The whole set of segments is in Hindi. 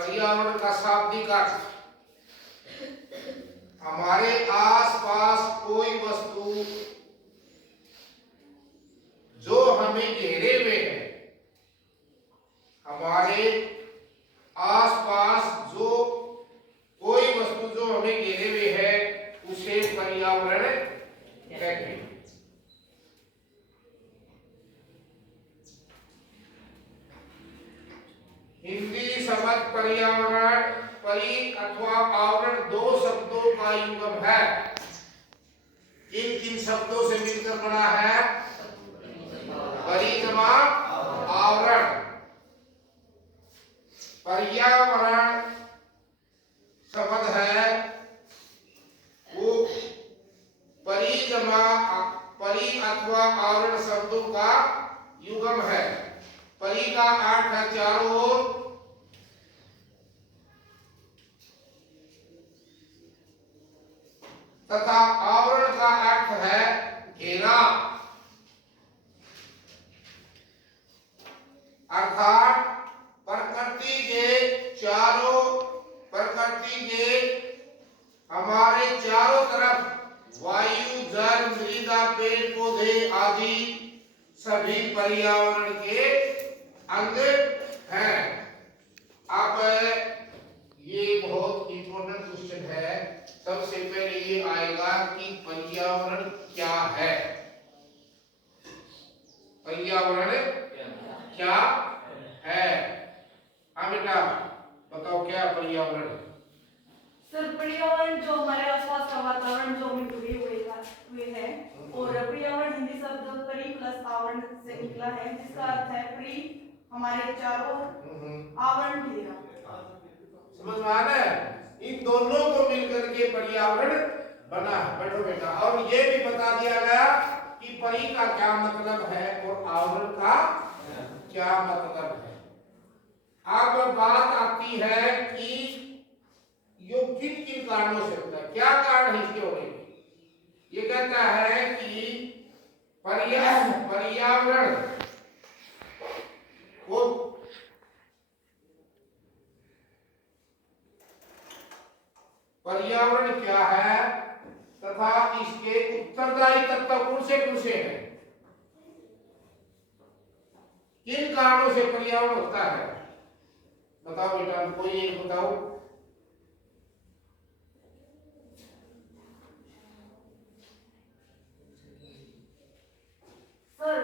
पर्यावरण का शाब्दिक अर्थ हमारे आसपास कोई वस्तु जो हमें घेरे हुए है, हमारे आसपास जो कोई वस्तु जो हमें घेरे हुए है उसे पर्यावरण कहते हैं। हिंदी शब्द पर्यावरण, परि अथवा आवरण दो शब्दों का युग्म है। किन किन शब्दों से मिलकर बना है? परि जमा आवरण। पर्यावरण शब्द है वो परि जमा परि अथवा आवरण शब्दों का युग्म है। परि का अर्थ है चारों ओर, तथा आवरण का अर्थ है घेरा, अर्थात प्रकृति के हमारे चारों तरफ वायु, जल, मृदा, पेड़ पौधे आदि सभी पर्यावरण के अंग हैं। अब ये बहुत इंपॉर्टेंट क्वेश्चन है। सबसे पहले ये आएगा कि पर्यावरण क्या है? पर्यावरण क्या है? हाँ बेटा बताओ क्या पर्यावरण? सर पर्यावरण जो हमारे आसपास का वातावरण जो हमें जुड़े हुए है, और पर्यावरण हिंदी शब्द परि प्लस आवरण से निकला है, जिसका अर्थ है परि हमारे चारों आवरण घेरा। समझ में आ रहा है? इन दोनों को मिलकर के पर्यावरण बना है। बैठो बेटा। और ये भी बता दिया गया कि परि का क्या मतलब है और आवरण का क्या मतलब है। अब बात आती है कि यो किन किन कारणों से होता है, क्या कारण है इसके होने के। ये कहता है कि पर्यावरण को पर्यावरण क्या है तथा इसके उत्तरदायी तत्व कौन से हैं, किन कारणों से पर्यावरण होता है, बताओ बेटा। कोई एक बताओ। सर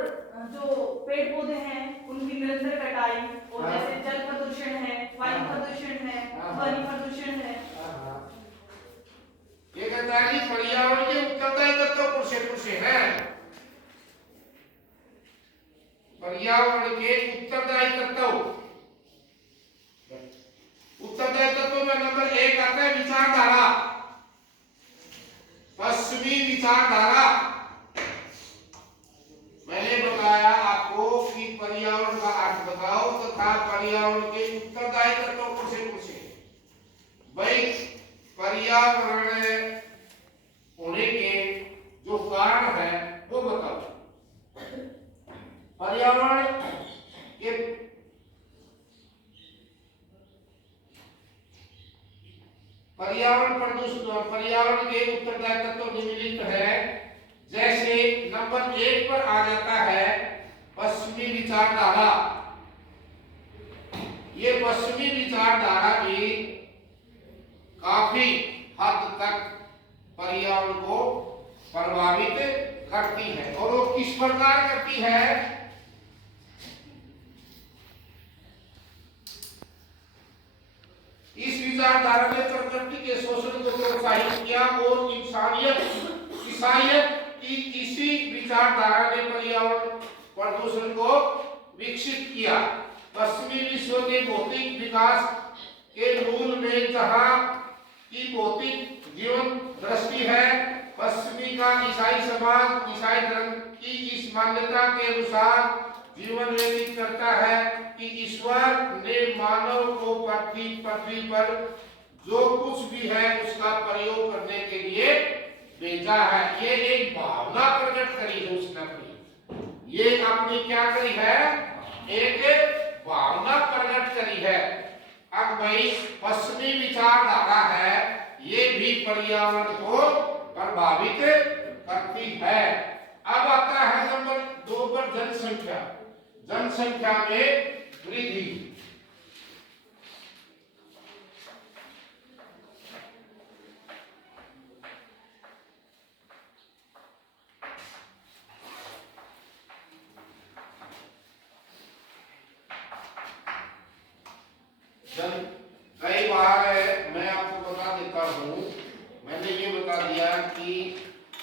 जो पेड़ पौधे हैं उनकी निरंतर कटाई, और जैसे जल प्रदूषण है, वायु प्रदूषण है, ध्वनि प्रदूषण है। ये कहता है कि पर्यावरण के उत्तरदायी तत्व कौन से हैं? पर्यावरण के उत्तरदायी तत्वों में नंबर 1 आता है विचारधारा, पश्चिमी विचारधारा। मैंने बताया आपको कि पर्यावरण का अर्थ बताओ तथा पर्यावरण के उत्तरदायी तत्व कौन से भाई पर्यावरण होने के जो कारण है वो बताओ। पर्यावरण के पर्यावरण के उत्तरदायी तत्व निम्नलिखित है। जैसे नंबर 1 पर आ जाता है पश्चिमी विचारधारा। ये पश्चिमी विचारधारा भी काफी हद तक पर्यावरण को प्रभावित करती है। और वो किस प्रकार करती है? इस विचारधारा ने प्रकृति के शोषण को प्रोत्साहित किया और ईसाइयत की इसी विचारधारा ने पर्यावरण प्रदूषण को विकसित किया। पश्चिमी विश्व के भौतिक विकास के मूल में जहां की भौतिक जीवन दृष्टि है, पश्चिमी का ईसाई समाज ईसाई धर्म की इस मान्यता के अनुसार जीवन व्यतीत करता है कि ईश्वर ने मानव को पृथ्वी पर जो कुछ भी है उसका प्रयोग करने के लिए भेजा है। ये एक भावना प्रकट करी है उसने अपनी, ये अपनी क्या करी है? एक भावना प्रकट करी है। अब भाई पश्चिमी विचारधारा है, ये भी पर्यावरण को प्रभावित करती है। अब आता है नंबर 2 पर जनसंख्या। जनसंख्या में वृद्धि। कई बार मैं आपको बता देता हूं, मैंने ये बता दिया कि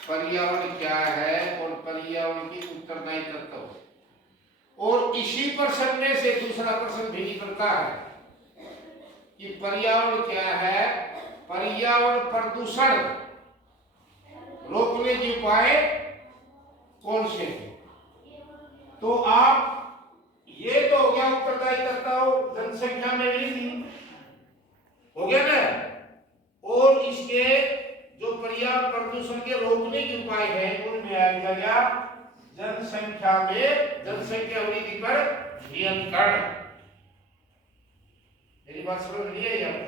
पर्यावरण क्या है और पर्यावरण की उत्तरदायी तत्व। और इसी प्रश्न में से दूसरा प्रश्न भी निकलता है कि पर्यावरण क्या है। पर्यावरण प्रदूषण रोकने के उपाय कौन से हैं? तो आप ये तो हो गया उत्तरदायी तत्व, जनसंख्या में वृद्धि हो गया ना। और इसके जो पर्यावरण प्रदूषण के रोकने के उपाय है उनमें आ गया जनसंख्या में जनसंख्या वृद्धि पर नियंत्रण। मेरी बात समझ नहीं है यहाँ?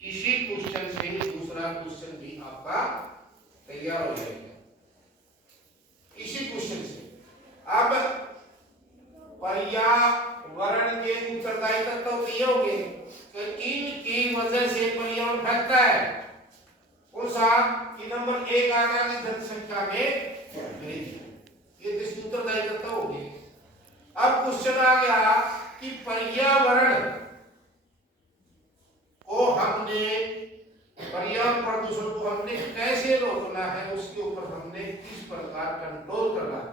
इसी क्वेश्चन से दूसरा क्वेश्चन भी आपका तैयार हो जाएगा, इसी क्वेश्चन से। अब पर्यावरण के उत्तरदायी तत्व ये हो गए तो इनकी वजह से पर्यावरण फैलता है। और साथ कि नंबर 1 आ गया कि जनसंख्या में वृद्धि, ये दृष्टि उत्तरदायी तत्व हो गए। अब क्वेश्चन आ गया कि पर्यावरण को हमने, पर्यावरण प्रदूषण को हमने कैसे रोकना है, उसके ऊपर हमने किस प्रकार कंट्रोल करना है,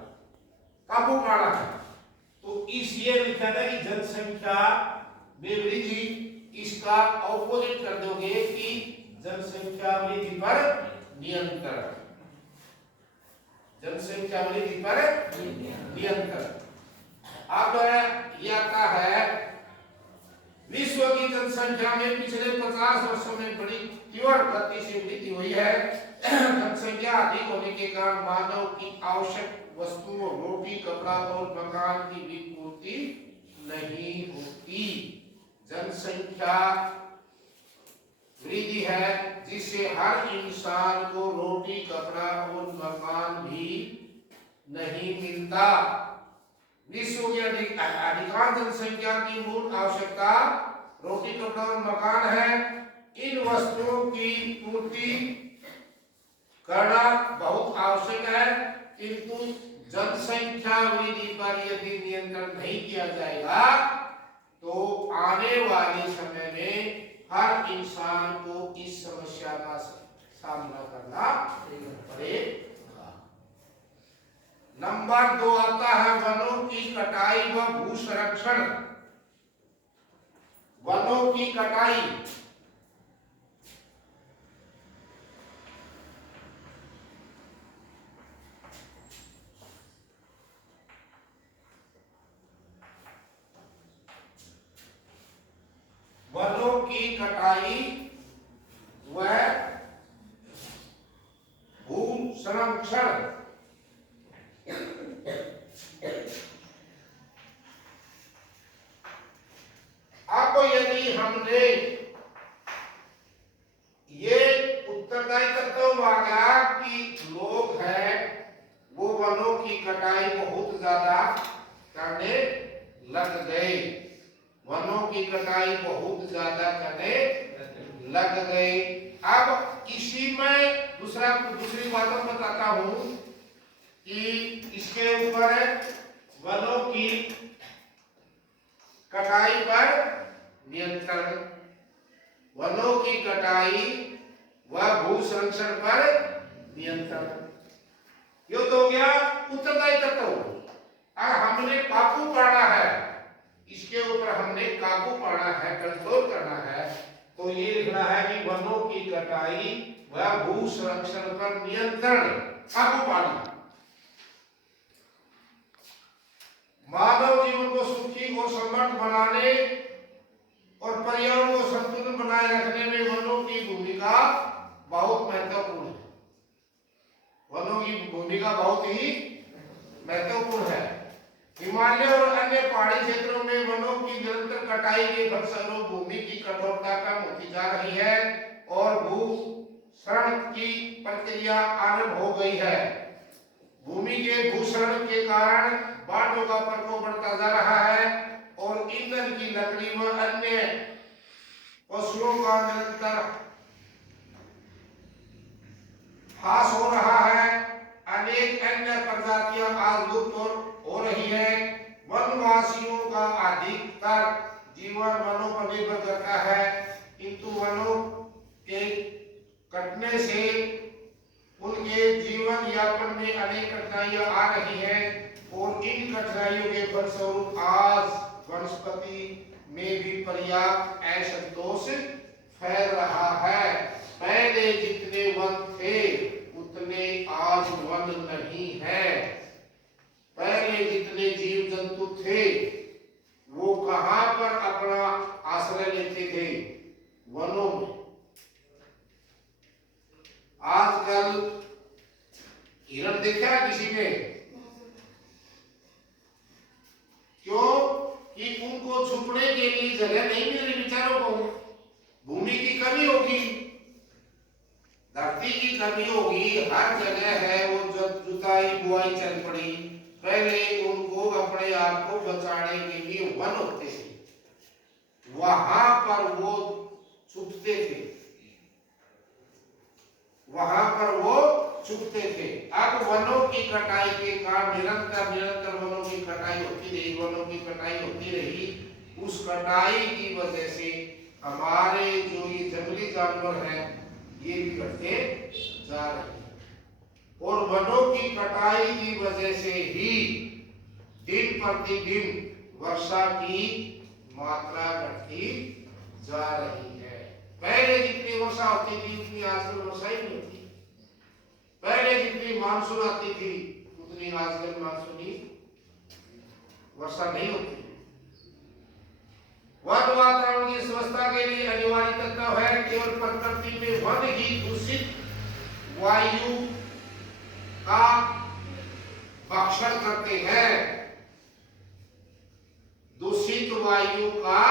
काबू पाना है। तो इस ये लिखा था कि जनसंख्या में वृद्धि, इसका ऑपोजिट कर दोगे कि जनसंख्या वृद्धि पर नियंत्रण। जनसंख्या वृद्धि पर नियंत्रण। अब यह आता है विश्व की जनसंख्या में पिछले 50 वर्षों में बड़ी तीव्र गति से वृद्धि हुई है। जनसंख्या अधिक होने के कारण मानव की आवश्यक वस्तुओं, रोटी, कपड़ा और मकान की भी पूर्ति नहीं होती। जनसंख्या वृद्धि है जिससे हर इंसान को रोटी, कपड़ा और मकान भी नहीं मिलता। विश्व की अधिकांश जनसंख्या की मूल आवश्यकता रोटी, कपड़ा और मकान है। इन वस्तुओं की पूर्ति करना बहुत आवश्यक है, किंतु जनसंख्या वृद्धि पर यदि नियंत्रण नहीं किया जाएगा तो आने वाले समय में हर इंसान को इस समस्या का सामना करना पड़ेगा। नंबर 2 आता है वनों की कटाई व भू संरक्षण। वनों की कटाई, वनों की कटाई व भू संरक्षण। अब यदि हमने ये उत्तरदायी तत्व आ गया कि लोग हैं वो वनों की कटाई बहुत ज्यादा करने लग गए, वनों की कटाई बहुत ज्यादा करने लग गए। अब इसी में दूसरी बात बताता हूं कि इसके ऊपर वनों की कटाई पर नियंत्रण, वनों की कटाई व भू संरक्षण पर नियंत्रण। ये तो हो गया उत्तरदायी तत्व। अगर हमने काबू पाना है, इसके ऊपर हमने काबू पाना है, कंट्रोल करना है, तो ये लिखना है कि वनों की कटाई व भू संरक्षण पर नियंत्रण, काबू पाना। मानव जीवन को सुखी और समृद्ध बनाने और पर्यावरण को संतुलन बनाए रखने में वनों की भूमिका बहुत महत्वपूर्ण है। वनों की भूमिका बहुत ही महत्वपूर्ण है। हिमालय और अन्य पहाड़ी क्षेत्रों में वनों की निरंतर कटाई के फलस्वरूप भूमि की कठोरता कम होती जा रही है और भूषण की प्रक्रिया आरंभ हो गई है। भूमि के भूषण के कारण बाढ़ों का प्रकोप बढ़ता जा रहा है और ईंधन की लकड़ी व अन्य फसलों का निरंतर ह्रास हो रहा है। अनेक अन्य प्रजातियां आज लुप्त हो रही है। वनवासियों का अधिकतर जीवन वनों पर निर्भर करता है, किंतु वनों के कटने से उनके जीवन यापन में अनेक कठिनाइयां आ रही हैं और इन कठिनाइयों के फलस्वरूप आज वनस्पति में भी पर्याप्त असंतोष फैल रहा है। पहले जितने वन थे उतने आज वन नहीं है। पहले जितने जीव जंतु थे वो कहां पर अपना आश्रय लेते थे? वनों में। आजकल हिरण देखा है किसी ने? क्यों? कि उनको छुपने के लिए जगह नहीं मिल रही बेचारों को। भूमि की कमी होगी, धरती की कमी होगी, हर जगह है वो जुताई बुआई चल पड़ी। पहले उनको अपने आप को बचाने के लिए वन होते थे, वहां पर वो छुपते थे, वहां पर वो छुपते थे। अब वनों की कटाई के कारण निरंतर वनों की कटाई होती रही, वनों की कटाई होती रही। उस कटाई की वजह से हमारे जो ये जंगली जानवर हैं ये भी घटते जा रहे हैं और वनों की कटाई की वजह से ही दिन प्रतिदिन वर्षा की मात्रा घटती जा रही है। पहले जितनी वर्षा होती थी उतनी आजकल वर्षा ही नहीं होती। पहले जितनी मानसून आती थी उतनी आजकल मानसूनी वर्षा नहीं होती। वन वातावरण की व्यवस्था के लिए अनिवार्य तत्व है। केवल प्रकृति में वन ही दूषित वायु का भक्षण करते हैं, दूषित वायु का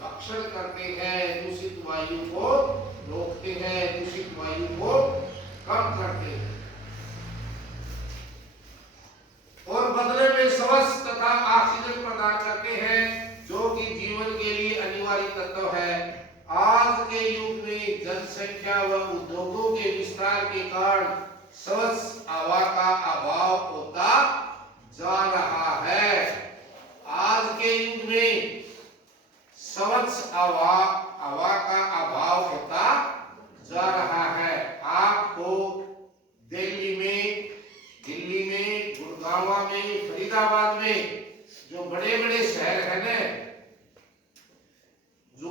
भक्षण करते हैं, दूषित वायु को रोकते हैं, दूषित वायु को कम करते हैं और बदले में स्वच्छ तथा ऑक्सीजन प्रदान करते हैं जो कि जीवन के लिए अनिवार्य तत्व है। आज के युग में जनसंख्या व उद्योगों के विस्तार के कारण स्वच्छ हवा का अभाव होता जा रहा है। आज के युग में स्वच्छ हवा का अभाव होता जा रहा है। आपको दिल्ली में, गुड़गांव में, फरीदाबाद में जो बड़े बड़े शहर है ना, जो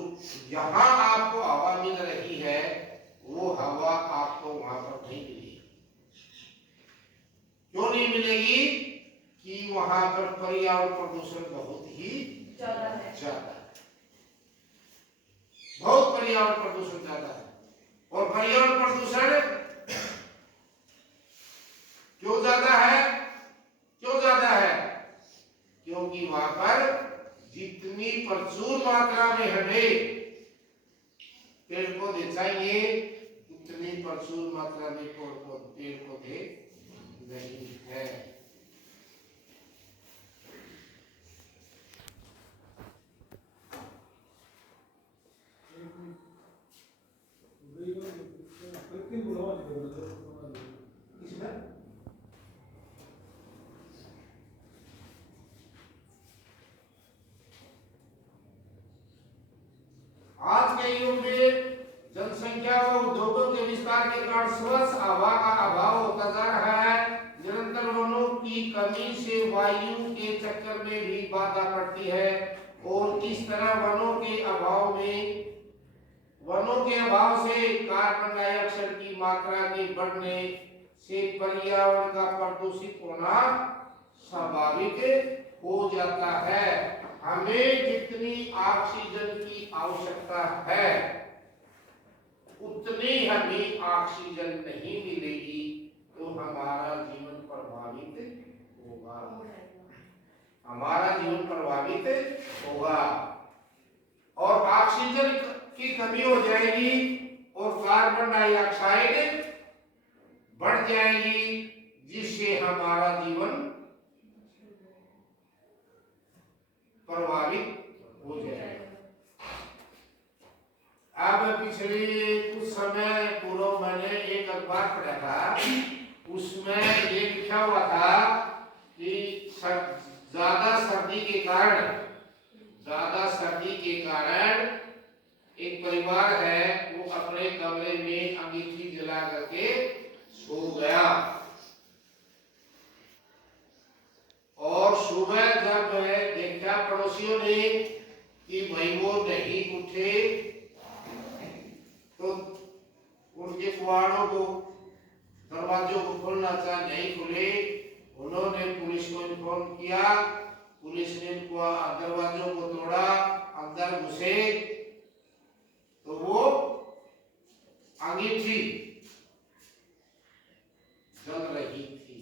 यहाँ आपको हवा मिल रही है वो हवा आपको वहां पर नहीं मिलेगी। क्यों नहीं मिलेगी? कि वहां पर पर्यावरण प्रदूषण बहुत ही ज्यादा है, बहुत पर्यावरण प्रदूषण ज्यादा है। और पर्यावरण प्रदूषण क्यों ज्यादा है? क्योंकि वहां पर जितनी प्रचुर मात्रा में हमें पेड़ पौधे चाहिए उतनी प्रचुर मात्रा में पेड़ पौधे नहीं है। आज के युग में जनसंख्या व उद्योगों के विस्तार के कारण स्वच्छ हवा का अभाव होता जा रहा है। निरंतर वनों की कमी से वायु के चक्कर में भी बाधा पड़ती है और इस तरह वनों के अभाव से कार्बन डाइऑक्साइड की मात्रा के बढ़ने से पर्यावरण का प्रदूषित होना स्वाभाविक हो जाता है। हमें जितनी ऑक्सीजन की आवश्यकता है उतनी हमें ऑक्सीजन नहीं मिलेगी तो हमारा जीवन प्रभावित होगा। हमारा जीवन प्रभावित होगा और ऑक्सीजन की कमी हो जाएगी और कार्बन डाइऑक्साइड बढ़ जाएगी, जिससे हमारा जीवन प्रभावित हो जाएगा। अब पिछले कुछ समय पूर्व मैंने एक अखबार पढ़ा था, उसमें ये लिखा हुआ था कि ज्यादा सर्दी के कारण एक परिवार है वो अपने कमरे में अंगीठी जला करके सो गया और सुबह जब देखा पड़ोसियों ने कि भाई वो नहीं उठे तो उनके कुआड़ों को दरवाजों को खोलना चाहे नहीं खुले, उन्होंने पुलिस को इन्फॉर्म किया। पुलिस ने दरवाजों को तोड़ा, अंदर घुसे तो वो अंगीठी जल रही थी।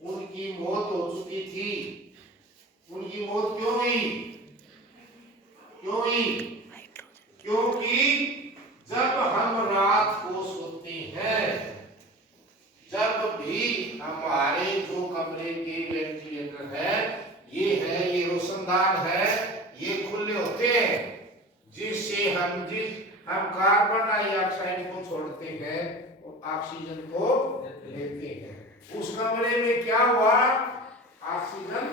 उनकी मौत हो चुकी थी। उनकी मौत क्यों हुई? क्योंकि जब हम रात को सोते हैं, जब भी हमारे जो कमरे के वेंटिलेटर है, ये रोशनदान है, ये खुले होते हैं, जिससे हम कार्बन डाइऑक्साइड को छोड़ते हैं और ऑक्सीजन को लेते हैं। उस कमरे में क्या हुआ? ऑक्सीजन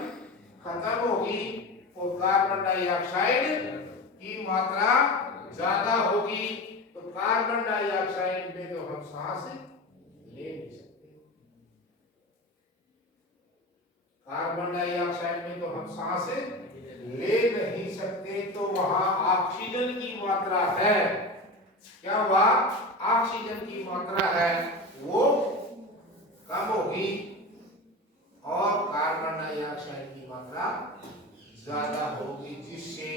खत्म होगी और कार्बन डाइऑक्साइड की मात्रा ज्यादा होगी, तो कार्बन डाइऑक्साइड में तो हम सांस ले नहीं सकते। कार्बन डाइऑक्साइड में तो हम सांस ले नहीं सकते, तो वहां ऑक्सीजन की मात्रा है। क्या हुआ? ऑक्सीजन की मात्रा है वो कम होगी और कार्बन डाइऑक्साइड की मात्रा ज्यादा होगी, जिससे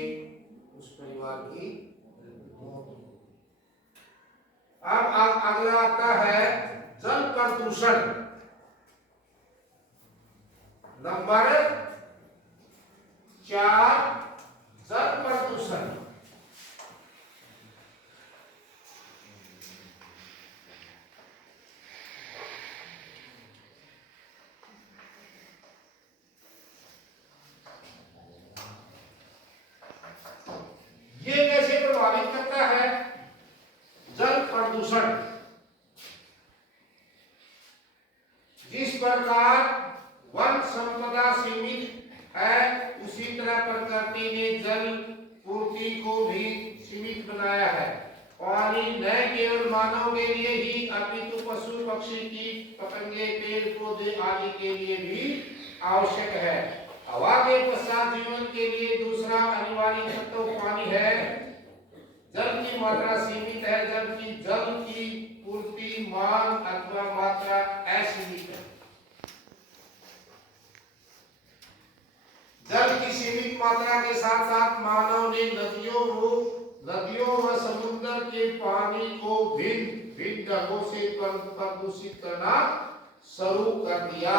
उस परिवार की मौत होगी। अब अगला आता है जल प्रदूषण। नंबर 4, जल प्रदूषण। ये कैसे प्रभावित करता है? जल प्रदूषण जिस प्रकार वन संपदा सीमित है, उसी तरह प्रकृति ने जल पूर्ति को भी सीमित बनाया है। पानी न केवल मानव के लिए ही अपितु पशु पक्षी की पतंगे पेड़ पौधे आदि के लिए भी आवश्यक है। हवा के पश्चात जीवन के लिए दूसरा अनिवार्य तत्व पानी है। जल की मात्रा सीमित है, जबकि जल की पूर्ति मांग अथवा मात्रा असीमित है। जल की सीमित मात्रा के साथ साथ मानव ने नदियों व समुद्र के पानी को भिन्न ढंगों से प्रदूषित करना शुरू कर दिया।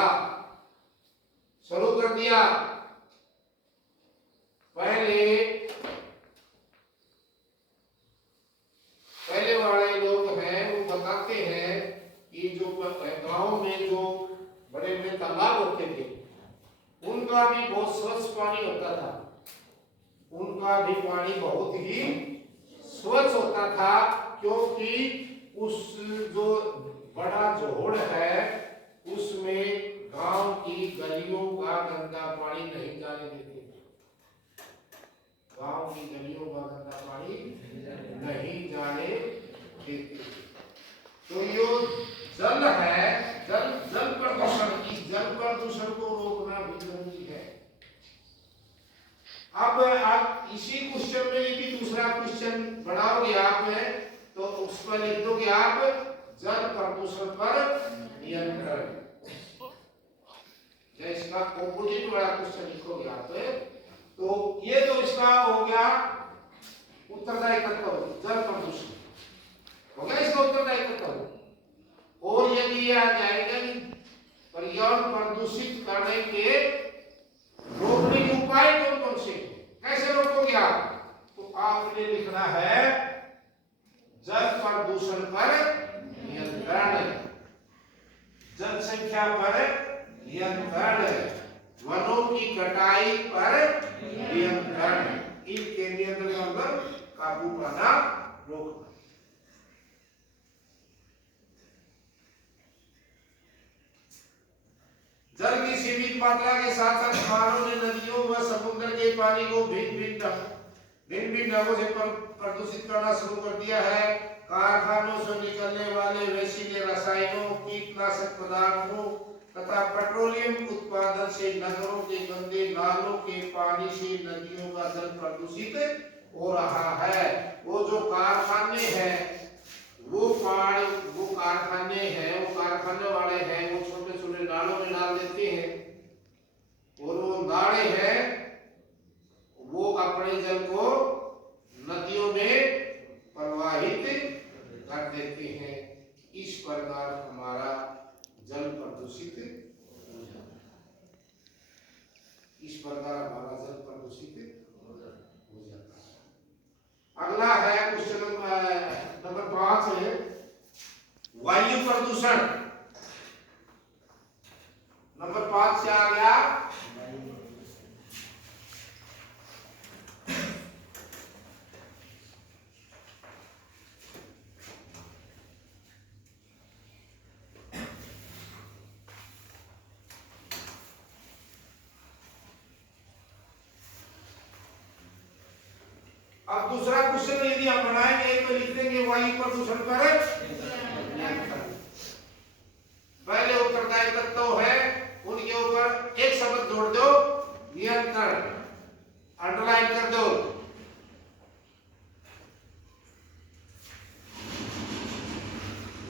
पहले वाले लोग हैं वो बताते हैं कि जो गांव में जो बड़े बड़े तालाब होते थे, उनका भी बहुत स्वच्छ पानी होता था। उनका भी पानी बहुत ही स्वच्छ होता था, क्योंकि उस जो बड़ा जोड़ है उसमें गांव की गलियों का गंदा पानी नहीं जाने देते। गांव की गलियों का गंदा पानी नहीं जाने देते। तो ये जल है, जल प्रदूषण को रोकना भी जरूरी है। अब आप इसी क्वेश्चन में भी दूसरा क्वेश्चन बनाओगे आप, तो उस पर लिख दोगे आप जल प्रदूषण पर नियंत्रण। इसका ऑपोजिट वाला क्वेश्चन लिखोगे आप, तो ये तो इसका हो गया उत्तरदायी तत्व, जल प्रदूषण हो गया इसका उत्तरदायी तत्व। और यदि ये आ जाएगा कि पर्यावरण प्रदूषित करने के प्रदूषण पर नियंत्रण, जनसंख्या पर नियंत्रण, वनों की कटाई पर नियंत्रण, इनके नियंत्रण का मतलब काबू पाना, रोकना। जल की सीमित मात्रा के साथ साथ पहाड़ों ने नदियों व समुद्र के पानी को भिन्न भिन्न ढंगों से प्रदूषित करना शुरू कर दिया है। कारखानों से निकलने वाले विषैले रसायनों, कीटनाशक पदार्थों तथा पेट्रोलियम उत्पादन से नगरों के गंदे नालों के पानी से नदियों का जल प्रदूषित हो रहा है। वो जो कारखाने हैं, वो कारखाने हैं, वो कारखाने वाले हैं, वो छोटे छोटे नालों में डाल देते हैं और वो नाले हैं, वो अपने जल को नदियों में प्रवाहित कर देते हैं। इस प्रकार हमारा जल प्रदूषित हो जाता है। इस प्रकार हमारा जल प्रदूषित हो जाता है। अगला है क्वेश्चन नंबर 5 है वायु प्रदूषण। नंबर 5 से आ गया अब दूसरा क्वेश्चन यदि हम बनाएंगे तो लिख देंगे वायु प्रदूषण पर पहले उत्तरदायी तत्व है, उनके ऊपर एक शब्द जोड़ दो, नियंत्रण, अंडरलाइन कर दो।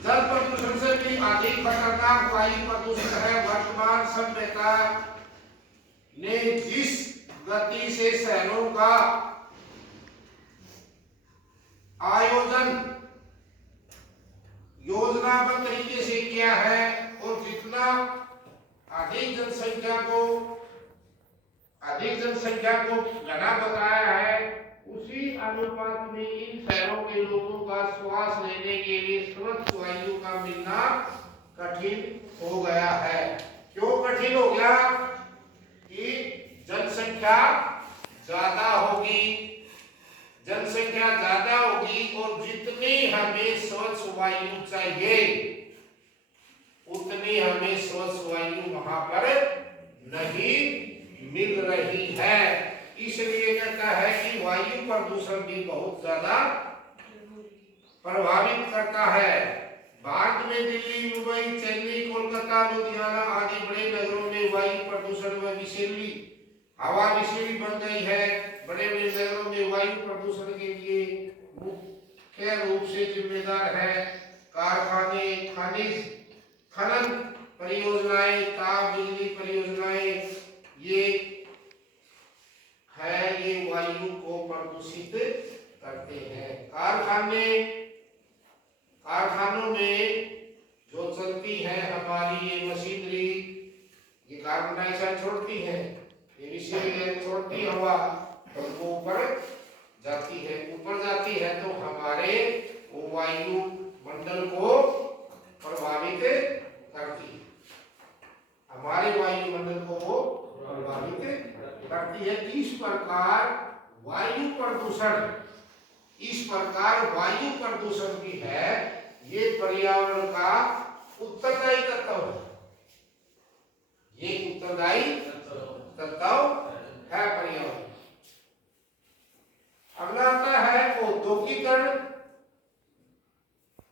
जल प्रदूषण से भी अधिक खतरनाक वायु प्रदूषण है। वर्तमान सभ्यता ने जिस गति से शहरों का आयोजन योजनाबद्ध तरीके से किया है और जितना अधिक जनसंख्या को घना बताया है, उसी अनुपात में इन शहरों के लोगों का श्वास लेने के लिए स्वच्छ वायु का मिलना कठिन हो गया है। क्यों कठिन हो गया? कि जनसंख्या ज्यादा होगी, जनसंख्या ज्यादा होगी और जितनी हमें स्वच्छ वायु चाहिए उतनी हमें स्वच्छ वायु वहां पर नहीं मिल रही है। इसलिए कहता है कि वायु प्रदूषण भी बहुत ज्यादा प्रभावित करता है। भारत में दिल्ली, मुंबई, चेन्नई, कोलकाता, लुधियाना आदि बड़े नगरों में वायु प्रदूषण व विषैली हवा विषैली बन गई है। बड़े बड़े नगरों में वायु प्रदूषण के लिए मुख्य रूप से जिम्मेदार है कारखाने, खनिज खनन परियोजनाएं, ताप बिजली परियोजनाएं, ये वायु को प्रदूषित करते हैं। कारखानों में जो चलती है हमारी ये मशीनरी, ये कार्बन डाइऑक्साइड छोड़ती है, ये विषैली गैस छोड़ती हवा तो वो ऊपर जाती है तो हमारे वायु मंडल को प्रभावित करती है, हमारे वायुमंडल को वो प्रभावित करती है। इस प्रकार वायु प्रदूषण भी है, ये पर्यावरण का उत्तरदायी तत्व है। ये उत्तरदायी तत्व